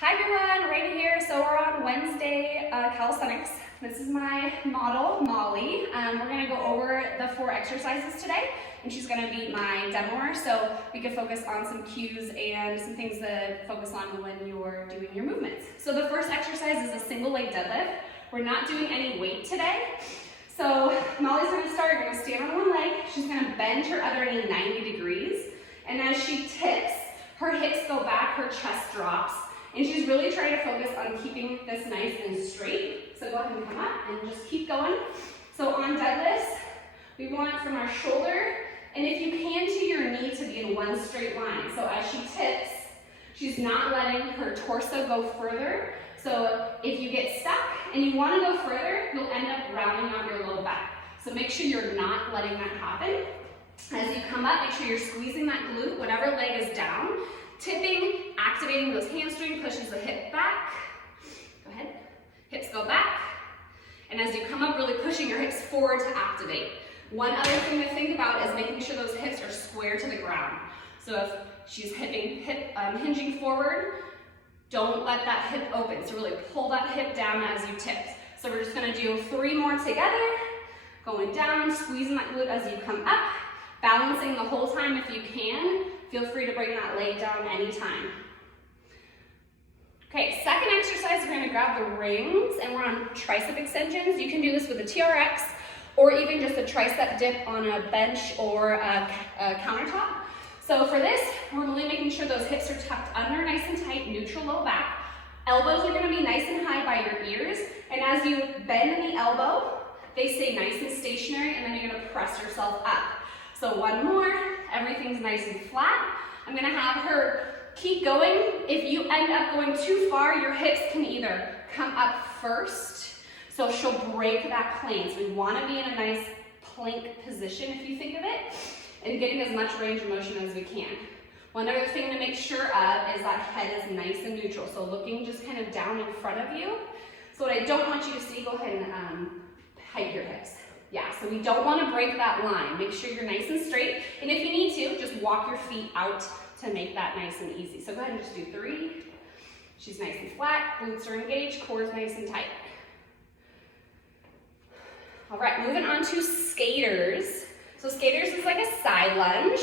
Hi everyone, right here. So we're on Wednesday calisthenics. This is my model, Molly. We're gonna go over the 4 exercises today, and she's gonna be my demoer, so we can focus on some cues and some things to focus on when you're doing your movements. So the first exercise is a single leg deadlift. We're not doing any weight today. So Molly's gonna start, you're gonna stand on one leg. She's gonna bend her other knee 90 degrees, and as she tips, her hips go back, her chest drops. And she's really trying to focus on keeping this nice and straight. So go ahead and come up and just keep going. So on deadlifts, we want from our shoulder, and if you can, to your knee to be in one straight line. So as she tips, she's not letting her torso go further. So if you get stuck and you want to go further, you'll end up rounding out your low back. So make sure you're not letting that happen. As you come up, make sure you're squeezing that glute, whatever leg is down. Tipping, activating those hamstring, pushes the hip back. Go ahead. Hips go back. And as you come up, really pushing your hips forward to activate. One other thing to think about is making sure those hips are square to the ground. So if she's hinging forward, don't let that hip open. So really pull that hip down as you tip. So we're just gonna do 3 more together. Going down, squeezing that glute as you come up. Balancing the whole time if you can. Feel free to bring that leg down anytime. Okay, second exercise, we're gonna grab the rings and we're on tricep extensions. You can do this with a TRX or even just a tricep dip on a bench or a countertop. So for this, we're really making sure those hips are tucked under nice and tight, neutral low back. Elbows are gonna be nice and high by your ears. And as you bend in the elbow, they stay nice and stationary, and then you're gonna press yourself up. So one more, everything's nice and flat. I'm gonna have her keep going. If you end up going too far, your hips can either come up first, so she'll break that plane. So we wanna be in a nice plank position, if you think of it, and getting as much range of motion as we can. One other thing to make sure of is that head is nice and neutral, so looking just kind of down in front of you. So what I don't want you to see, go ahead and height your hips. Yeah, so we don't want to break that line. Make sure you're nice and straight. And if you need to, just walk your feet out to make that nice and easy. So go ahead and just do 3. She's nice and flat, glutes are engaged, core is nice and tight. All right, moving on to skaters. So skaters is like a side lunge.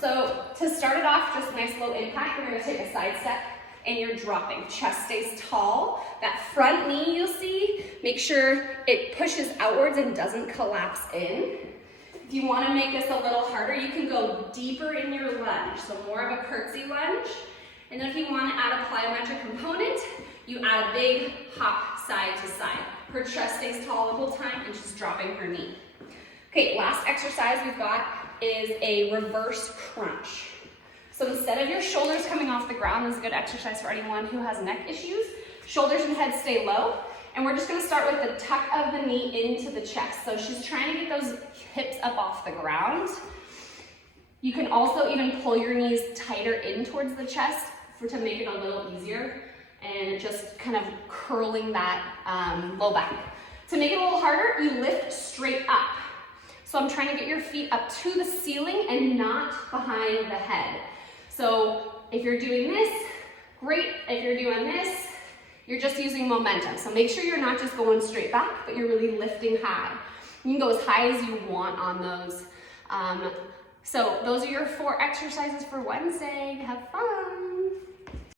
So to start it off, just nice low impact, we're gonna take a side step and you're dropping. Chest stays tall. That front knee you'll see, make sure it pushes outwards and doesn't collapse in. If you wanna make this a little harder, you can go deeper in your lunge, so more of a curtsy lunge. And then if you wanna add a plyometric component, you add a big hop side to side. Her chest stays tall the whole time and she's dropping her knee. Okay, last exercise we've got is a reverse crunch. So instead of your shoulders coming off the ground, this is a good exercise for anyone who has neck issues. Shoulders and head stay low. And we're just gonna start with the tuck of the knee into the chest. So she's trying to get those hips up off the ground. You can also even pull your knees tighter in towards the chest to make it a little easier. And just kind of curling that low back. To make it a little harder, you lift straight up. So I'm trying to get your feet up to the ceiling and not behind the head. So if you're doing this, great. If you're doing this, you're just using momentum. So make sure you're not just going straight back, but you're really lifting high. You can go as high as you want on those. So those are your 4 exercises for Wednesday. Have fun.